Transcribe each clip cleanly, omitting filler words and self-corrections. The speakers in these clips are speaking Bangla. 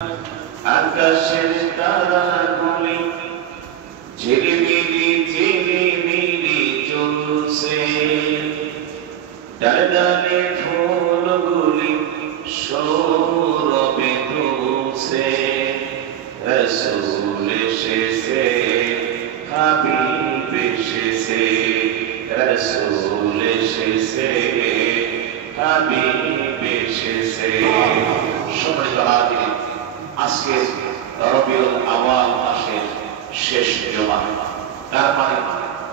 আকাশের তারাগুলি ঝিলিমিলি ঝিলিমিলি জ্বলছে, ডালে ডালে ফুলগুলি সৌরভে দুলছে। রাসূল এসেছে, হাবিব এসেছে, রাসূল এসেছে, হাবিব এসেছে। সম্মানিত হাজির, আজকে রবিউল আউয়াল মাসের শেষ জুমা, তার মানে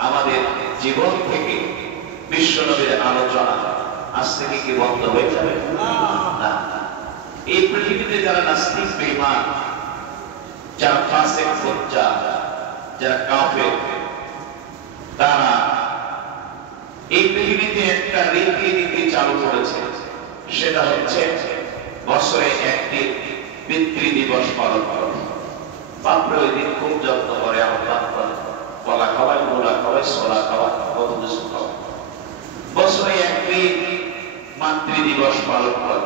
আমাদের জীবন থেকে বিশ্বনবীর আলোচনা আজ থেকে কি বন্ধ হয়ে যাবে? না। এই পৃথিবীতে যারা নাস্তিক, বেঈমান, যারা ফাসিক, ফুজ্জার, যারা কাফের, তারা এই পৃথিবীতে একটা রীতি চালু করেছে। সেটা হচ্ছে বছরে একদিন পিতৃ দিবস পালন করা। বাপরে ওই দিন খুব যত্ন করে, আহ্বান করে, কলা খাওয়ায়, গোলা খাওয়ায়, ছোলা খাওয়ায়, কত কিছু খাওয়ায়। বছরে একদিন মাতৃ দিবস পালন করে।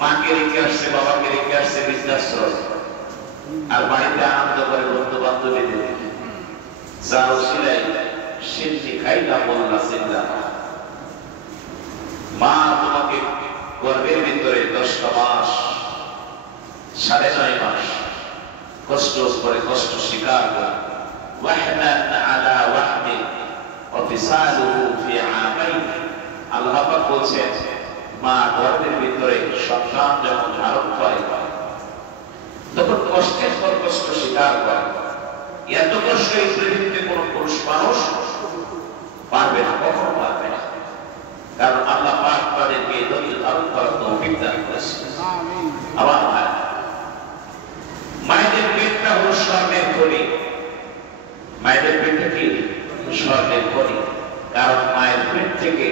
মাকে রেখে আসছে, বাবাকে রেখে আসছে বৃদ্ধাশ্রম, আর বাড়িতে আনন্দ করে বন্ধু বান্ধবীদের। যাও সিলাই সিন্নি খাইলা বললা সিল্লা। মা তোমাকে গর্ভের ভিতরে 10টা মাস, 9.5 মাস কষ্ট করে, কষ্ট স্বীকার করে, ওয়াহনান আলা ওয়াহনি ওয়া ফিসালুহু ফি আমাইন। আল্লাহ পাক বলেন, মা গর্ভের ভিতরে সন্তান যখন ধারণ করে তখন কষ্টের পর কষ্ট স্বীকার করে। এত কষ্ট এই পৃথিবীতে কোন পুরুষ মানুষ পারবে না, কখনো পারবে না। কারণ আল্লাহ পাক তাদেরকে ধৈর্য ধারণ করার তৌফিক দান করেছেন। আবার মায়েদের পেটটা হলো স্বর্ণের খনি। মায়েদের পেটটা কি? স্বর্ণের খনি। কারণ মায়ের পেট থেকে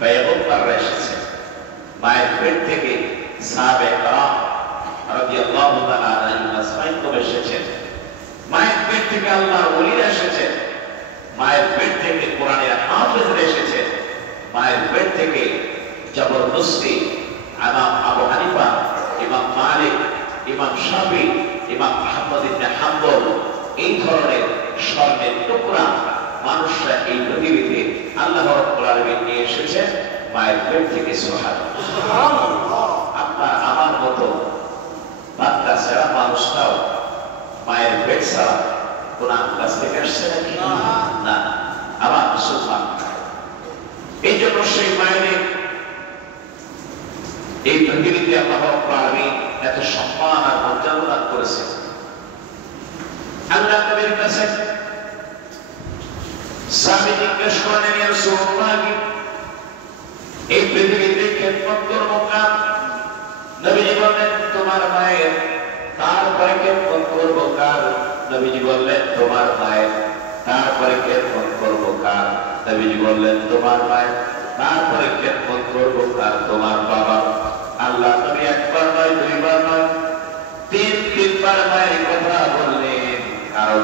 পয়গম্বররা এসেছেন, মায়ের পেট থেকে সাহাবায়ে কেরাম রাদিয়াল্লাহু তাআলা আনহুম আজমাইন এসেছেন, মায়ের পেট থেকে আল্লাহর ওলিরা এসেছেন, মায়ের পেট থেকে কোরআনের হাফেজরা এসেছেন, মায়ের পেট থেকে জবরদস্তি ইমাম আবু হানিফা, ইমাম মালিক, ইমাম শাফি, ইমাম আহমদ ইবনে হাম্বল, এই ধরনের স্বর্ণের টুকরা মানুষরা এই পৃথিবীতে আল্লাহ রাব্বুল আলামিন নিয়ে এসেছেন মায়ের পেট থেকে। সুবহানাল্লাহ। আপনার আমার মতো বাচ্চা ছাড়া মানুষটাও মায়ের পেট ছাড়া কোরআন ক্লাস থেকে আসছে নাকি? না। আমার মুসলমান, এই জন্য সেই মায়েদের এই পৃথিবীতে আল্লাহ রাব্বুল আলামিন এত সম্মান আর মর্যাদা দান করেছেন। আল্লাহ নবীর কাছে সাহাবী জিজ্ঞেস করলেন, ইয়া রাসূলুল্লাহ, এই পৃথিবীতে খেদমত করব কার? নবীজি বললেন, তোমার মায়ের। তারপরে খেদমত করব কার? নবীজি বললেন, তোমার মায়ের। তারপরে খেদমত করব কার? নবীজি বললেন, তোমার মায়ের। তারপরে খেদমত করব কার? তোমার বাবা। আল্লাহ নবী একবার নয়, দুইবার নয়, তিনবার মায়ের কথা বললেন। কারণ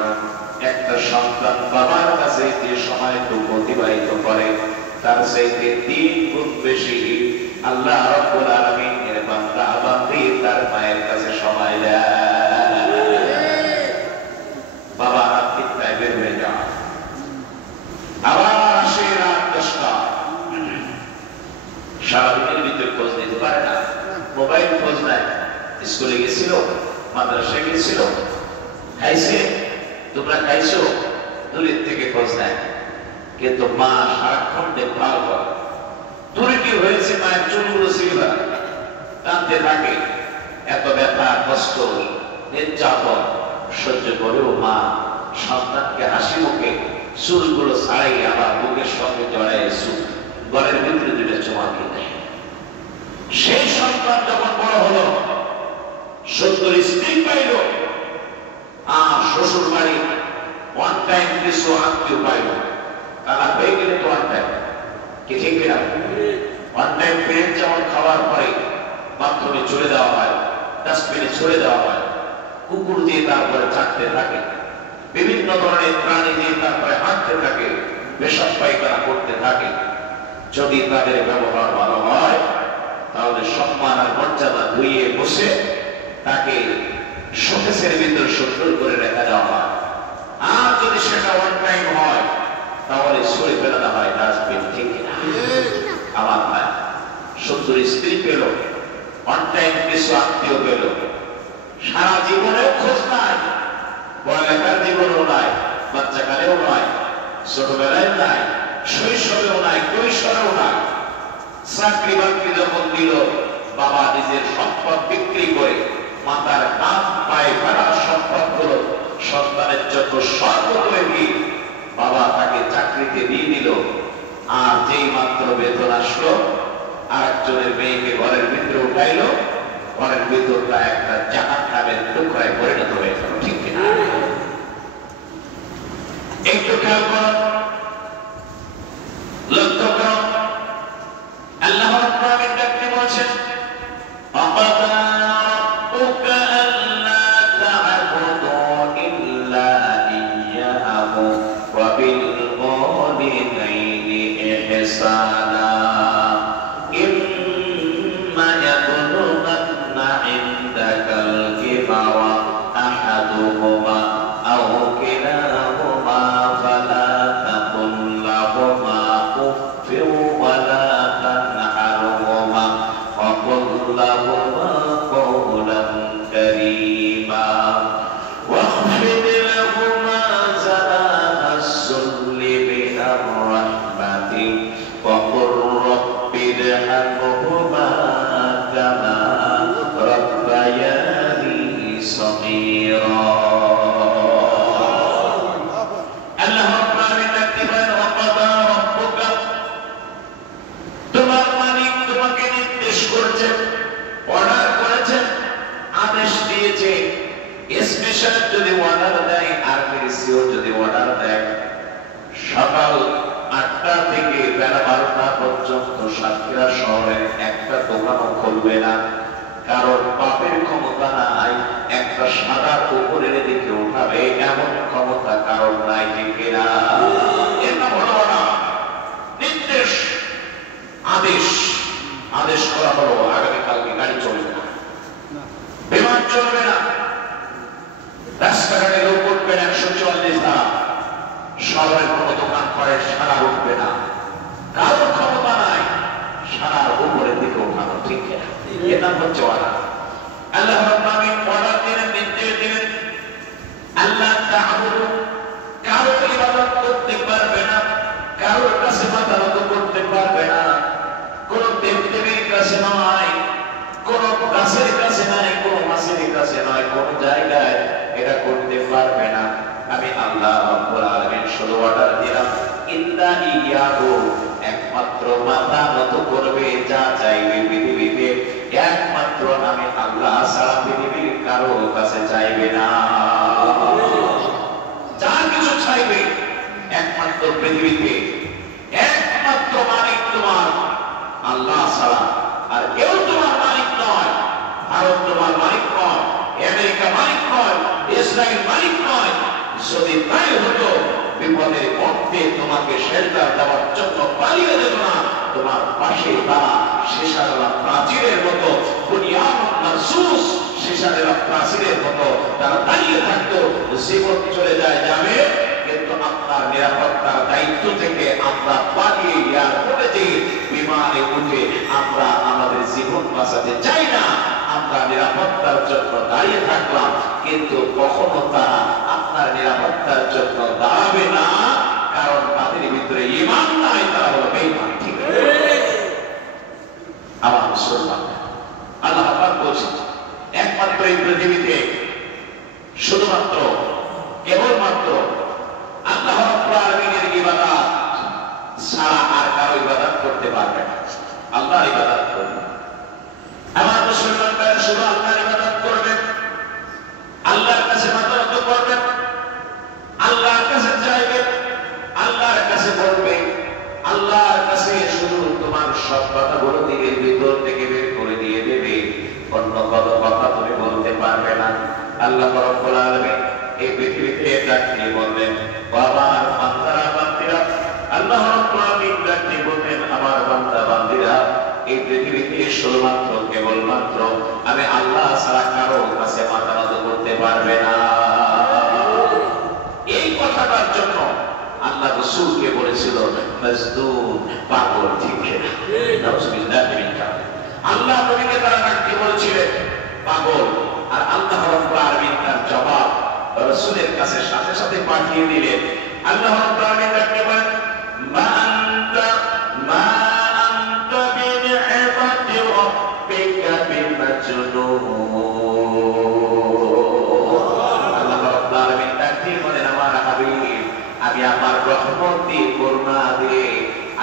একটা সন্তান বাবার কাছে যে সময়টুকু অতিবাহিত করে তার চাইতে 3 গুণ বেশি আল্লাহ রাব্বুল আলামিনের বান্দা বান্দী তার মায়ের কাছে সময় দেয়। বাবা রাত্রি প্রায় বের হয়ে যায়, আবার আসে রাত 10টা। সারাদিনের ভিতরে খোঁজ নিতে পারে না, মোবাইল খোঁজ নেয়। স্কুলে গেছিল, মাদ্রাসায় গেছিল, খাইছে, তোমরা খাইছো, দূরের থেকে খোঁজ নেয়। কিন্তু মা সারাক্ষণ দেখভাল করে। দূরে কি হয়েছে, মায়ের চুলগুলো ছিঁড়া টানতে থাকে। এত ব্যথা, কষ্ট, নির্যাতন সহ্য করেও মা সন্তানকে হাসি মুখে চুলগুলো ছাড়াই আবার বুকের সঙ্গে জড়াই ঘরের ভিতরে 2টা চুমা দিয়ে দেয়। সেই সন্তান যখন বড় হলো, 70 স্ত্রী পাইল, আর শ্বশুর বাড়ি ওয়ান টাইম কিছু আত্মীয় পাইল, তারা হয়ে গেলে তো ওয়ান টাইম কি ঠিক কিনা? ওয়ান টাইম পেট যেমন খাওয়ার পরে বাথরুমে চলে দেওয়া হয়, ডাস্টবিনে ছড়ে দেওয়া হয়, কুকুর দিয়ে তারপরে থাকতে থাকে, বিভিন্ন ধরনের প্রাণী দিয়ে তারপরে হাঁটতে থাকে, পেশাব পায়খানা করতে থাকে। যদি তাদের ব্যবহার ভালো হয় তাহলে সম্মান আর মর্যাদা ধুইয়ে বসে তাকে শোকেসের ভিতর সুন্দর করে রেখে দেওয়া হয়। আর যদি সেটা ওয়ান টাইম হয় তাহলে সরে ফেলানো হয় ডাস্টবিন। ঠিক কিনা? আমার ভাই, সুন্দর স্ত্রী পেল, ওয়ান টাইম কিছু আত্মীয় পেল, সারা জীবনেও খোঁজ নাই, পড়ালেখার জীবনেও নাই, বাচ্চাকালেও নাই, ছোটবেলায় নাই, শৈশবেও নাই, কৈশোরেও নাই। চাকরি বাকরি যখন দিল, বাবা নিজের সম্পদ বিক্রি করে মাতার নাম পায়ে ফেলা সম্পদ গুলো সন্তানের জন্য সর্বোপরি দিয়ে বাবা তাকে চাকরিতে দিয়ে দিল। আর যেই মাত্র বেতন আসলো, আরেকজনের মেয়েকে ঘরের ভিতরে উঠাইলো, ঘরের ভিতরটা একটা জাহান্নামের টুকরায় পরিণত হয়ে গেল। ঠিক কিনা? একটু খেয়াল করুন, লক্ষ্য করুন, আল্লাহ রাব্বুল আলামিন ডাকতে বলছেন, وَقَضَىٰ رَبُّكَ أَلَّا تَعْبُدُوا إِلَّا إِيَّاهُ وَبِالْوَالِدَيْنِ إِحْسَانًا إِمَّا يَبْلُغَنَّ عِندَكَ الْكِبَرَ أَحَدُهُمَا أَوْ كِلَاهُمَا فَلَا تَقُل لَّهُمَا أُفٍّ وَلَا تَنْهَرْهُمَا وَقُل لَّهُمَا قَوْلًا كَرِيمًا واخفض لهما جناح الذل من الرحمة وقل رب ارحمهما كما ربياني صغيرا। আল্লাহ রাব্বুল আলামিন ডাকতে বলেন, ওয়াকাদা রাব্বুকা, তোমার মালিক তোমাকে নির্দেশ করেছেন, অর্ডার করেছেন, আদেশ দিয়েছে। স্পেশাল যদি অর্ডার দেয় আর কেসিও যদি অর্ডার দেয়, সকাল 8টা থেকে বেলা 12টা পর্যন্ত সাতক্ষীরা শহরের একটা দোকানও খুলবে না। কারণ পাপের ক্ষমতা নাই, একটা সাদা কুকুরের দিকে উঠাবে এমন ক্ষমতা কারণ নাই। ঠিক কিনা? এটা বড় নির্দেশ, আদেশ। আদেশ করা হলো আগামীকালকে গাড়ি চলবে না, বিমান চলবে না, রাস্তাঘাটে লোক উঠবে না 144 ধারা, শহরের কোন দোকান করে সারা উঠবে না, কারোর ক্ষমতা নাই সারার উপরের দিকে উঠানো। ঠিক কিনা? এটা হচ্ছে অর্ডার। আল্লাহ রাব্বুল আলামিন অর্ডার দিলেন, নির্দেশ দিলেন, আল্লাহ তা'বুদু, কারো ইবাদত করতে পারবে না, কারোর কাছে মাথা নত করতে পারবে না, কোন দেবদেবীর কাছে নয়, কোন গাছের কাছে নাই, কোন মাছের কাছে নয়, কোন জায়গায় এটা করতে পারবে না। আমি আল্লাহ রাব্বুল আলামিন শুধু অর্ডার দিলাম, ইল্লা ইয়াহু, একমাত্র মাথা নত করবে, যা চাইবে পৃথিবীতে একমাত্র আমি আল্লাহ ছাড়া পৃথিবীর কারো কাছে চাইবে না। যা কিছু চাইবে একমাত্র পৃথিবীতে একমাত্র মালিক তোমার আল্লাহ ছাড়া আর কেউ তোমার মালিক নয়। ভারত তোমার মালিক নয়, আমেরিকা মালিক নয়, ইসরায়েল মালিক নয়। যদি তাই হতো, বিপদের মধ্যে তোমাকে শেল্টার দেওয়ার জন্য পালিয়ে যেত না, তোমার পাশে তারা শেষারেলা প্রাচীরের মতো, বুনিয়াদ মারসুস শেষারেলা প্রাচীরের মতো তারা দাঁড়িয়ে থাকতো। জীবন চলে যায় যাবে, কিন্তু আপনার নিরাপত্তার দায়িত্ব থেকে আমরা পালিয়ে এয়ারপোর্টে যে বিমানে উঠে আমরা আমাদের জীবন বাঁচাতে চাই না। আমরা নিরাপত্তার জন্য দাঁড়িয়ে থাকলাম, কিন্তু কখনো তারা আপনার নিরাপত্তার জন্য দাঁড়াবে না, কারণ তাদের ভিতরে ঈমান নাই, তারা হলো বেঈমান। ঠিক আছে? আমার মুসলমান, আল্লাহ পাক বলছেন, একমাত্র এই পৃথিবীতে শুধুমাত্র কেবলমাত্র আল্লাহ রাব্বুল আলামিনের ইবাদত ছাড়া আর কারো ইবাদত করতে পারবে না। আল্লাহর ইবাদত করবে। আমার মুসলমান ভাইরা শুধু আল্লাহর ইবাদত করবেন, আল্লাহর কাছে মাথা নত করবেন, আল্লাহর কাছে চাইবেন, আল্লাহর কাছে বলবেন, আল্লাহর কাছে শুধু তোমার সব কথাগুলো দিলের ভিতর থেকে বের করে দিয়ে দেবে, অন্য কত কথা তুমি বলতে পারবে না। আল্লাহ রাব্বুল আলামিন এই পৃথিবীতে ডাকতে বললেন, বাবার বান্দারা বান্দিরা, আল্লাহ রাব্বুল আলামিন ডাকতে বললেন, আমার বান্দা বান্দিরা, এই পৃথিবীতে শুধুমাত্র কেবলমাত্র আমি আল্লাহ ছাড়া কারো কাছে মাথা নত করতে পারবে না। এই কথাটার জন্য আল্লাহ রাসূলকে বলেছিল মজদুর, পাগল। ঠিক না? নাউজুবিল্লাহ মিন যালিক। আল্লাহ নবীকে তারা ডাকতে বলেছিলেন পাগল, আর আল্লাহ রাব্বুল আলামিন তার জবাব রাসূলের কাছে সাথে সাথে পাঠিয়ে দিলেন। আল্লাহ রাব্বুল আলামিন ডাকতে বলেন মা আনতা বিনি'মাতি রাব্বিকা বিমাজনুন। আল্লাহ রাব্বুল আলামিন ডাকতে বলেন আমার হাবিব, আমি আমার রহমত দিয়ে, করুণা দিয়ে,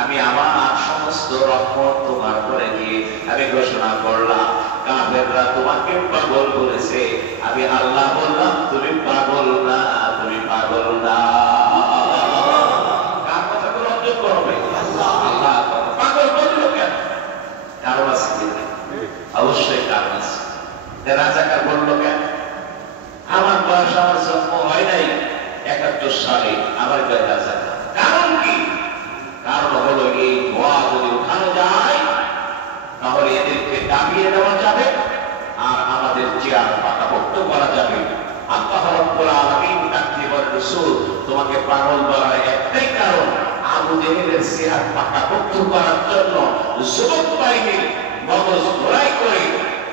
আমি আমার সমস্ত রহমত তোমার করে দিয়ে আমি ঘোষণা করলাম কাফেররা তোমাকে পাগল বলেছে, আমি আল্লাহ বললাম তুমি পাগল না, তুমি পাগল না। কার কথাগুলো অযোগ্য হবে? আল্লাহ পাগল বললো কেন? কারণ আছে কি? অবশ্যই কারণ আছে। রাজাকার বললো কেন? আমার বয়স, আমার জন্ম হয় নাই 71 সালে, আমার গায়ে রাজাকার। কারণ কি? কারণ হলো এই ধোয়া যদি উঠানো যায় তাহলে এদেরকে দাবিয়ে দেওয়া যাবে আর আমাদের চেয়ার পাকাপোক্ত করা যাবে। আল্লাহ রাব্বুল আলামিন ডাকতে বলেন রাসূল, তোমাকে পাগল বলার একটাই কারণ, আবু জেহেলের চেয়ার পাকাপোক্ত করার জন্য যুবক বাহিনীর মগজ ধরাই করে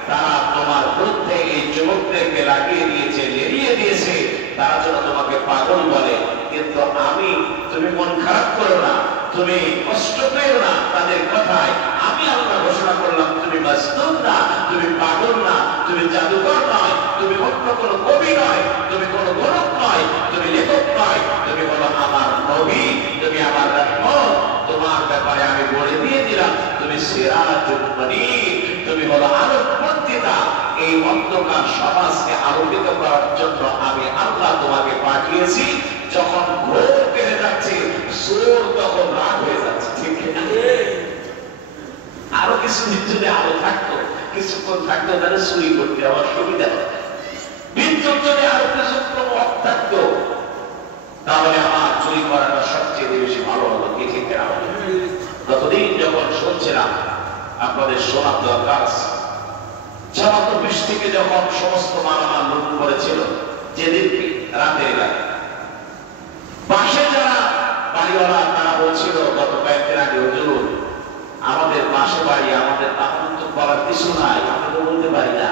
তারা তোমার বিরুদ্ধে এই যুবকদেরকে লাগিয়ে দিয়েছে, লেলিয়ে দিয়েছে, তারা যেন তোমাকে পাগল বলে। কিন্তু আমি, তুমি মন খারাপ করো না, তুমি কষ্ট পেও না তাদের কথায়। আমি আল্লাহ ঘোষণা করলাম তুমি মজনুন না, তুমি পাগল না, তুমি জাদুকর নয়, তুমি অন্য কোনো কবি নয়, তুমি কোনো গণক নয়, তুমি লেখক নয়, তুমি হলো আমার নবী, তুমি আমার রহমত। তোমার ব্যাপারে আমি বলে দিয়ে দিলাম তুমি সিরাজুল মুনীর, তুমি হলো আলোকবর্তিতা। এই অন্ধকার সমাজকে আলোকিত করার জন্য আমি আল্লাহ তোমাকে পাঠিয়েছি। যখন ঘোর কেড়ে যাচ্ছে, চোর তখন রাগ হয়ে যাচ্ছে। ঠিক না? আরো কিছুদিন যদি আলো থাকতো, কিছুক্ষণ থাকতো, তাহলে চুরি করতে আমার সুবিধা হতো। বিদ্যুৎ যদি আরো কিছুক্ষণ অফ থাকতো, তাহলে আমার চুরি করাটা সবচেয়ে বেশি ভালো হতো। কি ঠিক না? গতদিন যখন শুনছিলাম আপনাদের শোনার দরকার আছে, জামাত অফিস থেকে যখন সমস্ত মালামাল লুট করেছিল, যেদিন রাতের বেলা পাশে যারা বাড়িওয়ালা তারা বলছিল গত কয়েকদিন আগে, হুজুর আমাদের পাশে বাড়ি, আমাদের তেমন তো করার কিছু নাই, আমরা তো বলতে পারি না,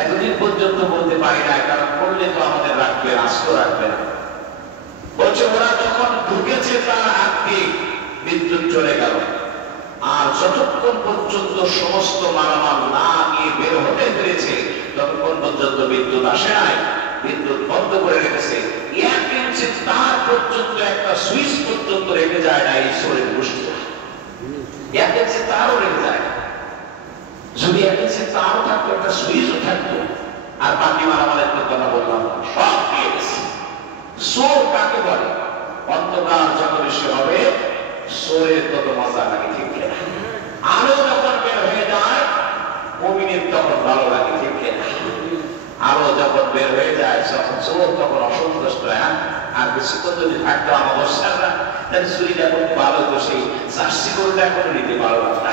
এতদিন পর্যন্ত বলতে পারি না, কারণ বললে তো আমাদের রাখবে, রাষ্ট্র রাখবে না। বলছে ওরা যখন ঢুকেছে তার হাত দিয়ে বিদ্যুৎ চলে গেল, আর যতক্ষণ পর্যন্ত সমস্ত মালামাল না নিয়ে বের হতে পেরেছে ততক্ষণ পর্যন্ত বিদ্যুৎ আসে নাই, বিদ্যুৎ বন্ধ করে রেখেছে। 1 ইঞ্চি তার পর্যন্ত, একটা সুইচ পর্যন্ত রেখে যায় না এই চোরের গোষ্ঠী। 1 ইঞ্চি তারও রেখে যায়। যদি 1 ইঞ্চি তারও থাকতো, একটা সুইচও থাকতো, আর বাকি মালামালের কথা বললাম সব দিয়ে গেছে। চোর কাকে বলে? অন্ধকার যত বেশি হবে চোরের তত মজা লাগে। ঠিক না? আলো যখন বের হয়ে যায় মুমিনের তখন ভালো লাগে। ঠিক না? আলো যখন বের হয়ে যায় তখন চোর তখন অসন্তুষ্ট হয়। আর বেশিক্ষণ যদি থাকতো অমাবস্যারা, তাহলে চুরিটা করতে ভালো হতো, সেই চাষি করলে এখন নিতে ভালো লাগতো।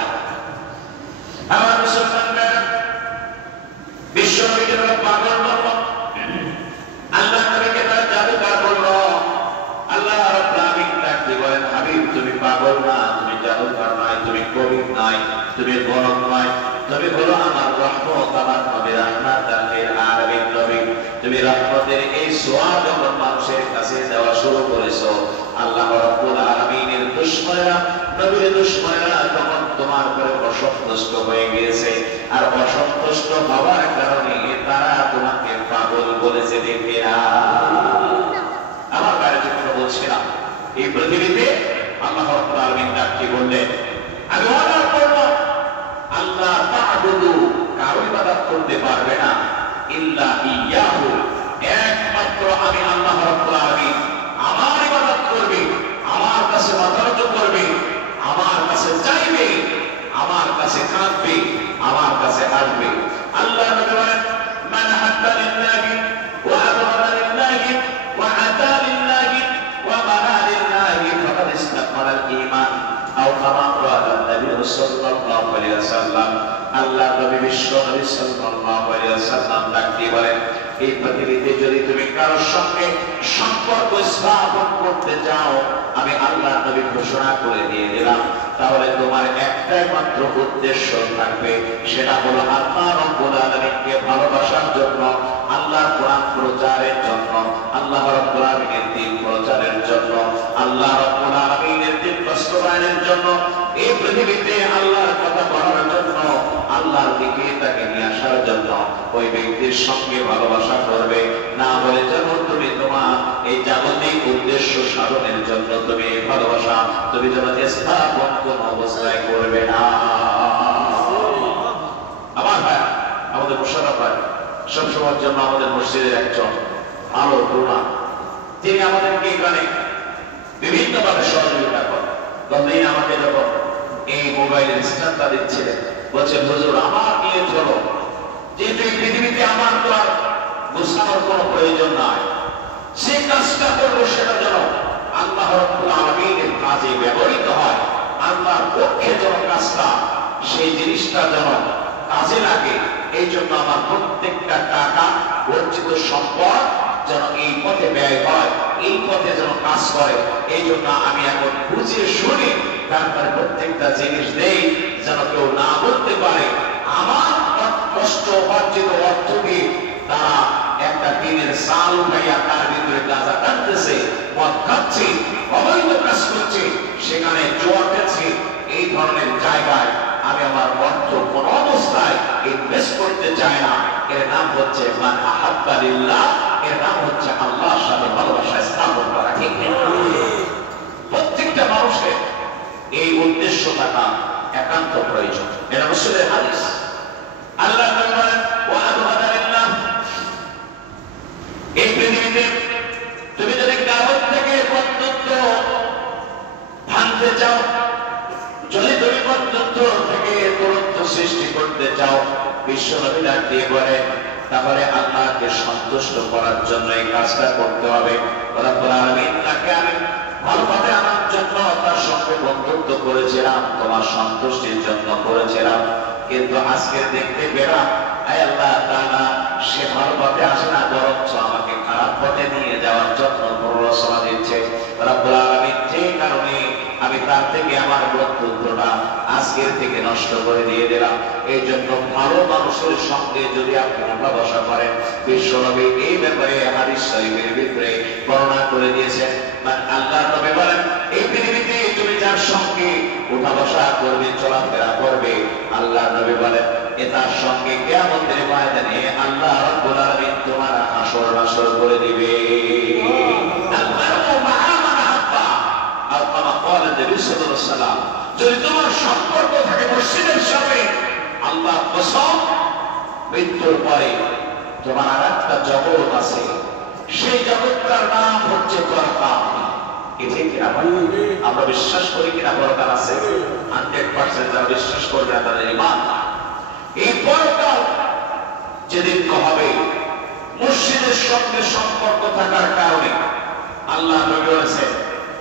আমার মুসলমানরা বিশ্বনবীকে পাগল বলল, আল্লাহ নবীকে তার জাদুকর বলল। আল্লাহ রাব্বুল আলামিন ডাকতে বলেন হাবিব তুমি পাগল না, তুমি জাদুকর নয়, তুমি কবি নয়, তুমি গণক নয়, তুমি হলো আমার রহমত, আমার নবী রাহমাতাল লিল আলামিন নবী। তুমি রহমতের এই সোয়া যখন মানুষের কাছে দেওয়া শুরু করেছো, আল্লাহ রাব্বুল আলামিনের দুশমনেরা, নবীর দুশমনেরা তখন তোমার উপরে অসন্তুষ্ট হয়ে গিয়েছে, আর অসন্তুষ্ট হওয়ার কারণে তারা তোমাকে পাগল বলেছে। দেখে না? আমার বাইরে যখন বলছিলাম এই পৃথিবীতে আল্লাহ রাব্বুল আলামিন ডাকতে বললেন, আমি অর্ডার করব আল্লাহ তা'বুদু, কারো ইবাদত করতে পারবে না, ইল্লা ইয়াহু, একমাত্র আমি আল্লাহ রাব্বুল আলামিন। আমার ইবাদত করবে, আমার কাছে মাথা নত করবে, আমার কাছে চাইবে, আমার কাছে কাঁদবে, আমার কাছে আসবে। আল্লাহ নবী বলেন আল্লাহর নবী বিশ্ব নবী সাল্লাল্লাহু আলাইহি ওয়াসাল্লাম ডাক দিয়ে বলেন, এই পৃথিবীতে যদি তুমি কারোর সঙ্গে সম্পর্ক স্থাপন করতে চাও, আমি আল্লাহর নবী ঘোষণা করে দিয়ে দিলাম, তাহলে তোমার একটাই মাত্র উদ্দেশ্য থাকবে, সেটা হলো আল্লাহ রাব্বুল আলামিনকে ভালোবাসার জন্য, আল্লাহর কোরআন প্রচারের জন্য, আল্লাহ রাব্বুল আলামিনের দ্বীন প্রচারের জন্য, আল্লাহ রাব্বুল আলামিনের দ্বীন বাস্তবায়নের জন্য, এই পৃথিবীতে আল্লাহর কথা বলার জন্য, আল্লাহর দিকে তাকে নিয়ে আসার জন্য ওই ব্যক্তির সঙ্গে ভালোবাসা করবে। না বলে যেন তুমি তোমার এই জাগতিক উদ্দেশ্য সাধনের জন্য তুমি এই ভালোবাসা তুমি যেন স্থাপন কোন অবস্থায় করবে না। আমার ভাই, আমাদের মোশাররফ ভাই সবসময়ের জন্য আমাদের মসজিদের একজন আলো প্রমাণ, তিনি আমাদেরকে এখানে বিভিন্নভাবে সহযোগিতা করেন। গতদিন আমাকে যখন এই মোবাইলের স্ট্যান্ডটা দিচ্ছিলেন, বলছেন হুজুর আমার নিয়ে চলো, যেহেতু এই পৃথিবীতে আমার তো আর গোছানোর কোনো প্রয়োজন নাই, যে কাজটা করবো সেটা যেন আল্লাহ রাব্বুল আলামিনের কাজে ব্যবহৃত হয়, আল্লাহর পক্ষে যেন কাজটা সেই জিনিসটা যেন কাজে লাগে, এই জন্য আমার প্রত্যেকটা টাকা অর্জিত সম্পদ যেন এই পথে ব্যয় হয়, এই পথে যেন কাজ করে, এই জন্য আমি এখন বুঝে শুনে তারপরে প্রত্যেকটা জিনিস দেই, যেন কেউ না বলতে পারে আমার কষ্ট অর্জিত অর্থ দিয়ে তারা একটা দিনের সাল উঠাইয়া তার ভিতরে গাঁজা টানতেছে, মদ খাচ্ছে, অবৈধ কাজ করছে, সেখানে জোয়া খেলছে, এই ধরনের জায়গায় আমি আমার অর্থ কোন অবস্থায় ইনভেস্ট করতে চাই না। এর নাম হচ্ছে মান আহাব্বা লিল্লাহ, এর নাম হচ্ছে আল্লাহর সাথে ভালোবাসা স্থাপন করা। ঠিক না? প্রত্যেকটা মানুষের এই উদ্দেশ্য থাকা একান্ত প্রয়োজন। এটা রাসূলের হাদিস। আল্লাহ তাআলা বলেন, ওয়া আদহাদা লিল্লাহ, এই পৃথিবীতে তুমি যদি কারো থেকে বন্ধুত্ব ভাঙতে চাও, যদি তুমি বন্ধুত্ব থেকে দূরত্ব সৃষ্টি করতে চাও, বিশ্বনবী ডাক দিয়ে বলেন, তাহলে আল্লাহকে সন্তুষ্ট করার জন্য এই কাজটা করতে হবে। রব্বুল আলামিন তাকে আমি ভালোভাবে আনার জন্য তার সঙ্গে বন্ধুত্ব করেছিলাম, তোমার সন্তুষ্টির জন্য করেছিলাম, কিন্তু আজকে দেখতে পেলাম আয় আল্লাহ তাআলা সে ভালোভাবে আসে না, বরঞ্চ আমাকে খারাপ পথে নিয়ে যাওয়ার জন্য প্ররোচনা দিচ্ছে। রব্বুল আলামিন যে কারণে আমি তার থেকে আমার বন্ধুত্বটা আজকের থেকে নষ্ট করে দিয়ে দিলাম। এই জন্য ভালো মানুষের সঙ্গে যদি আপনি উঠা বসা করেন, বিশ্বনবী এই ব্যাপারে হাদিস শরীফের ভিতরে বর্ণনা করে দিয়েছেন। আল্লাহ নবী বলেন, এই পৃথিবীতে তুমি যার সঙ্গে উঠা বসা করবে, চলাফেরা করবে, আল্লাহ নবী বলেন তার সঙ্গে কিয়ামতের ময়দানে আল্লাহ রাব্বুল আলামিন তোমার হাসর নাসর করে দিবে। যদি তোমার সম্পর্ক থাকে মসজিদের সাথে, আল্লাহ কসম মৃত্যুর পরে তোমার আর একটা জগৎ আছে, সেই জগৎটার নাম হচ্ছে পরকাল। আমরা বিশ্বাস করি কিনা পরকাল আছে? 100% যারা বিশ্বাস করবে না তাদের ঈমান। এই পরকাল যেদিন হবে, মসজিদের সঙ্গে সম্পর্ক থাকার কারণে আল্লাহ নবী বলেছেন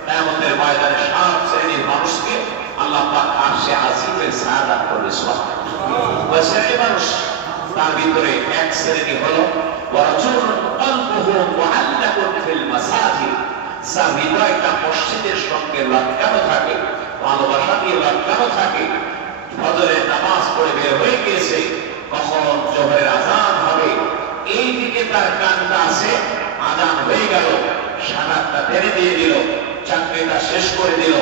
কিয়ামতের ময়দানে 7 শ্রেণীর মানুষকে আল্লাহ পাক আরশে আজিমের সায়াদাত করবে। সুবহানাল্লাহ। ওই শ্রেণীর মানুষ, তার ভিতরে এক শ্রেণী হলো ওয়ারাজুলুন কলবুহু মুআল্লাকুন ফিল মাসাজিদ, যার হৃদয়টা মসজিদের সঙ্গে লাগানো থাকে, ভালোবাসা দিয়ে লাগানো থাকে, ফজরের নামাজ পড়ে বের হয়ে গিয়েছে, কখন জোহরের আযান হবে এই দিকে তার কানটা আছে, আযান হয়ে গেল, সালাতটা টেনে দিয়ে দিল, চাকরিটা শেষ করে দিল,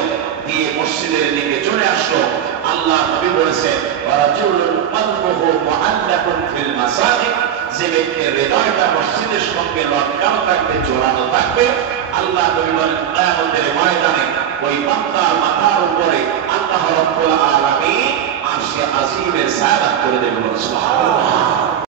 দিয়ে মসজিদের দিকে চলে আসলো। আল্লাহ নবী বলেছেন ওয়ারাজুলুন কলবুহু মুআল্লাকুন ফিল মাসাজিদ, যে ব্যক্তির হৃদয়টা মসজিদের সঙ্গে লাগানো থাকবে, জোড়ানো থাকবে, আল্লাহ নবী বলেন কিয়ামতের ময়দানে ওই বান্দার মাথার উপরে আল্লাহ রাব্বুল আলামিন আরশে আজিমের সায়াদাত করে দেবেন। সুবহানাল্লাহ।